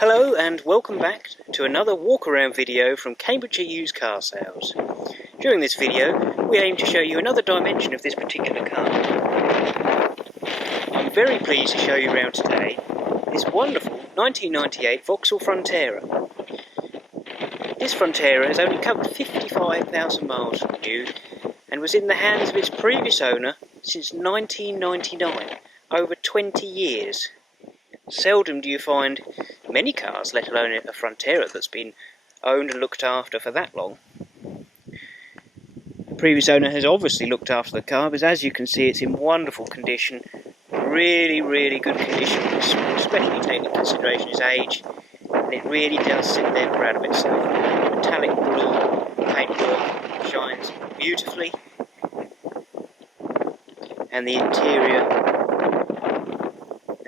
Hello and welcome back to another walk around video from Cambridgeshire used car sales. During this video we aim to show you another dimension of this particular car. I'm very pleased to show you around today this wonderful 1998 Vauxhall Frontera. This Frontera has only covered 55,000 miles from new and was in the hands of its previous owner since 1999, over 20 years. Seldom do you find many cars, let alone a Frontera, that's been owned and looked after for that long. The previous owner has obviously looked after the car, because as you can see it's in wonderful condition, really good condition, especially taking into consideration its age, and it really does sit there proud of itself. Metallic blue paintwork shines beautifully, and the interior,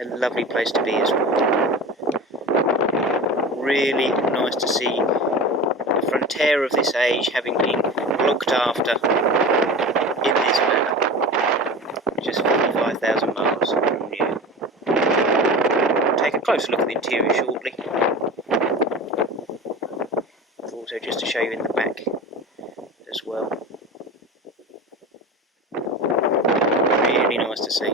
a lovely place to be as well. Really nice to see a Frontera of this age having been looked after in this manner. Just 55,000 miles from new. We'll take a closer look at the interior shortly. Also just to show you in the back as well. Really nice to see.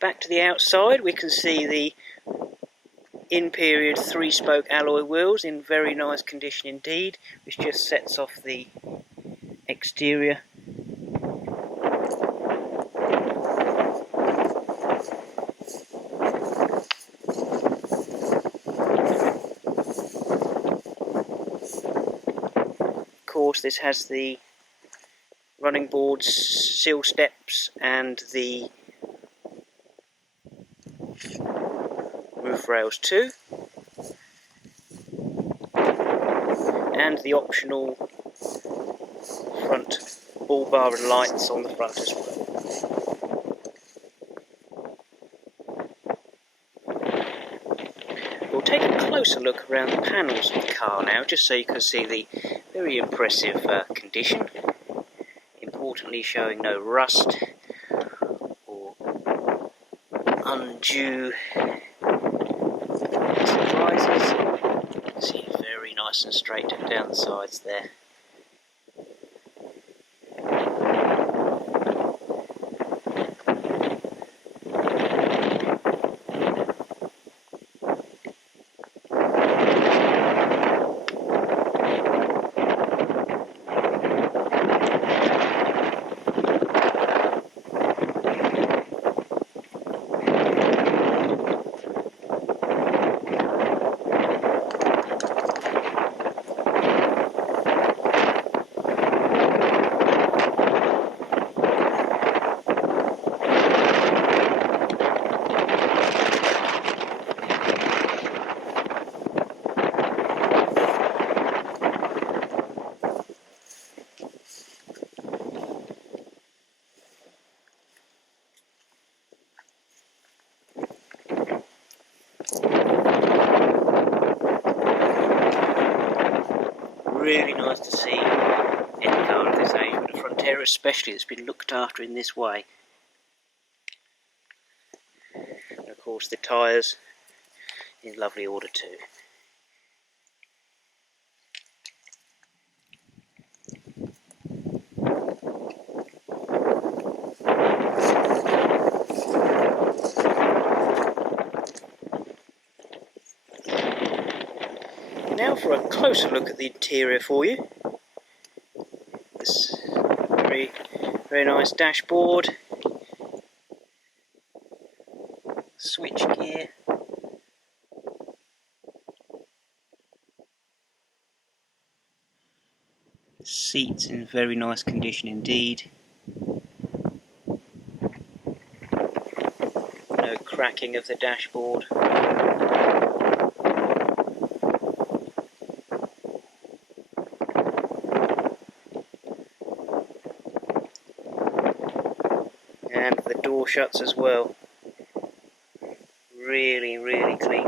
Back to the outside, we can see the in-period 3-spoke alloy wheels in very nice condition indeed, which just sets off the exterior. Of course, this has the running boards, sill steps and the roof rails too, and the optional front bull bar and lights on the front as well. We'll take a closer look around the panels of the car now, just so you can see the very impressive condition, importantly showing no rust or undue surprises. You can see it very nice and straight down the sides there. Really nice to see any car of this age, but a Frontera especially that's been looked after in this way. And of course the tyres in lovely order too. Now for a closer look at the interior for you. This very nice dashboard, switch gear, seats in very nice condition indeed, no cracking of the dashboard. And the door shuts as well. Really clean.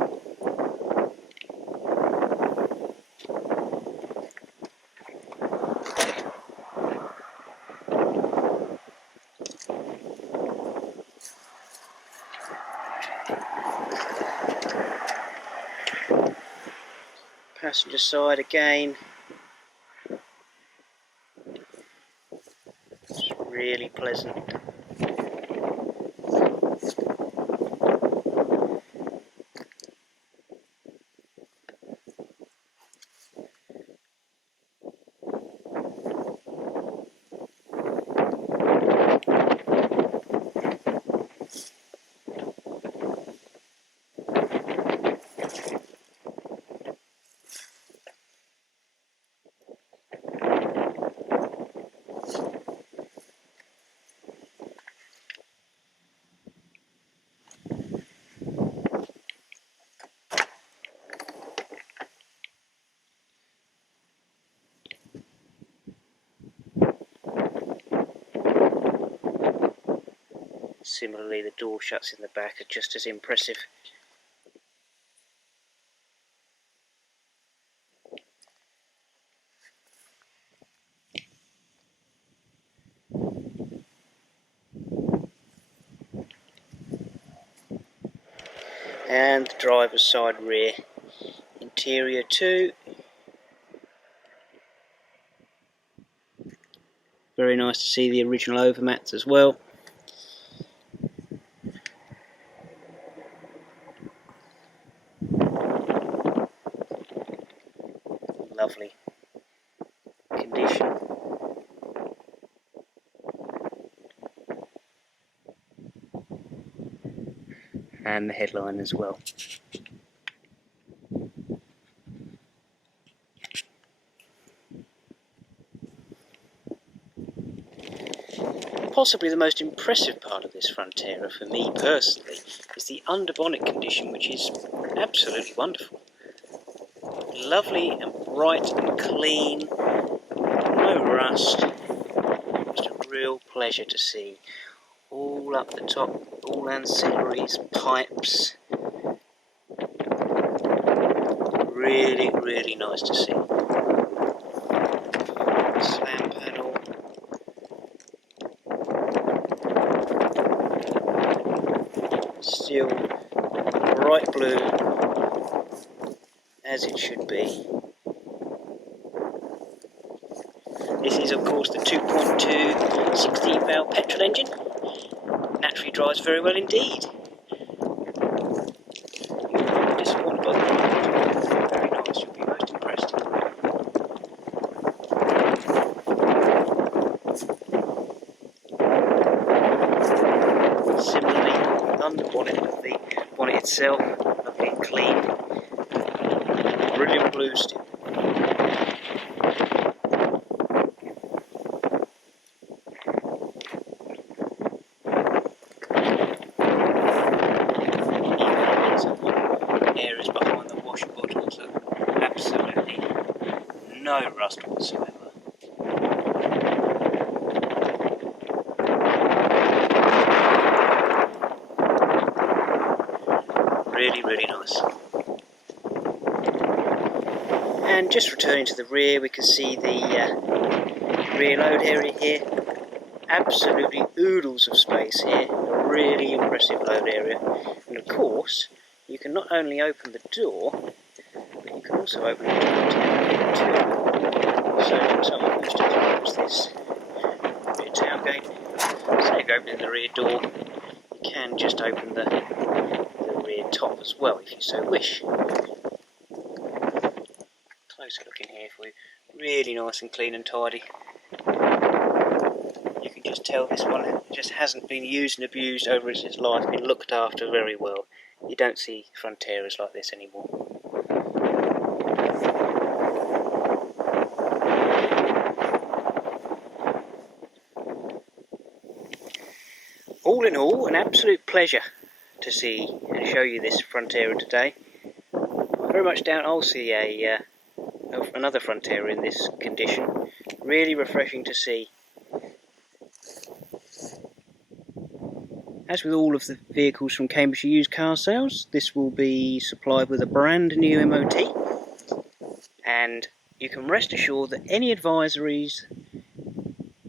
Passenger side again. It's really pleasant. Similarly, the door shuts in the back are just as impressive. And the driver's side rear interior too. Very nice to see the original overmats as well. Lovely condition. And the headline as well. Possibly the most impressive part of this Frontera for me personally is the underbonnet condition, which is absolutely wonderful. Lovely and bright and clean, no rust, just a real pleasure to see. All up the top, all ancillaries, pipes, really, really nice to see. Slam panel. Still bright blue, as it should be. This is of course the 2.2 16-valve petrol engine. Naturally drives very well indeed. You won't be disappointed by the product. Very nice, you'll be most impressed. Similarly, underbonnet of the bonnet itself, lovely and clean. Brilliant blue still. Areas behind the wash bottles are absolutely no rust whatsoever. Really, really nice. And just returning to the rear, we can see the rear load area here. Absolutely oodles of space here. A really impressive load area. And of course, you can not only open the door, but you can also open the door tailgate too. So for someone who's just use this rear tailgate, say you're opening the rear door, you can just open the rear top as well if you so wish. Closer look in here for you. Really nice and clean and tidy. You can just tell this one just hasn't been used and abused over its life, been looked after very well. You don't see Fronteras like this anymore. All in all, an absolute pleasure to see and show you this Frontera today. I very much doubt I'll see another Frontera in this condition. Really refreshing to see. As with all of the vehicles from Cambridgeshire used car sales, this will be supplied with a brand new MOT, and you can rest assured that any advisories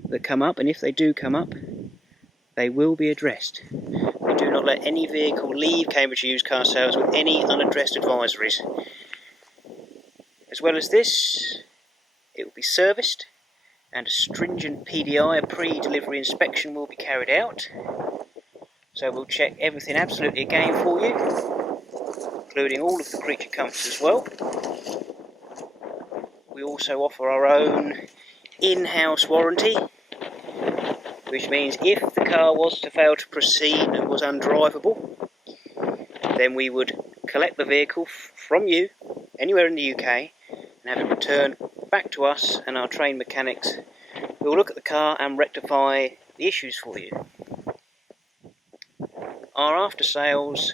that come up, and if they do come up, they will be addressed. We do not let any vehicle leave Cambridgeshire used car sales with any unaddressed advisories. As well as this, it will be serviced and a stringent PDI, a pre-delivery inspection, will be carried out. So we'll check everything absolutely again for you, including all of the creature comforts as well. We also offer our own in-house warranty, which means if the car was to fail to proceed and was undrivable, then we would collect the vehicle from you anywhere in the UK and have it returned back to us and our trained mechanics who will look at the car and rectify the issues for you. Our after-sales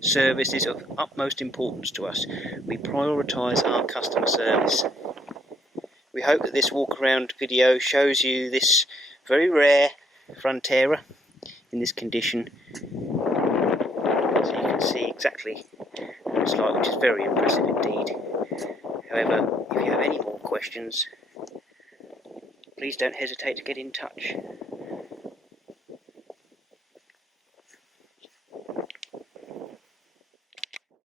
service is of utmost importance to us. We prioritise our customer service. We hope that this walk around video shows you this very rare Frontera in this condition, so you can see exactly what it's like, which is very impressive indeed. However, if you have any more questions, please don't hesitate to get in touch.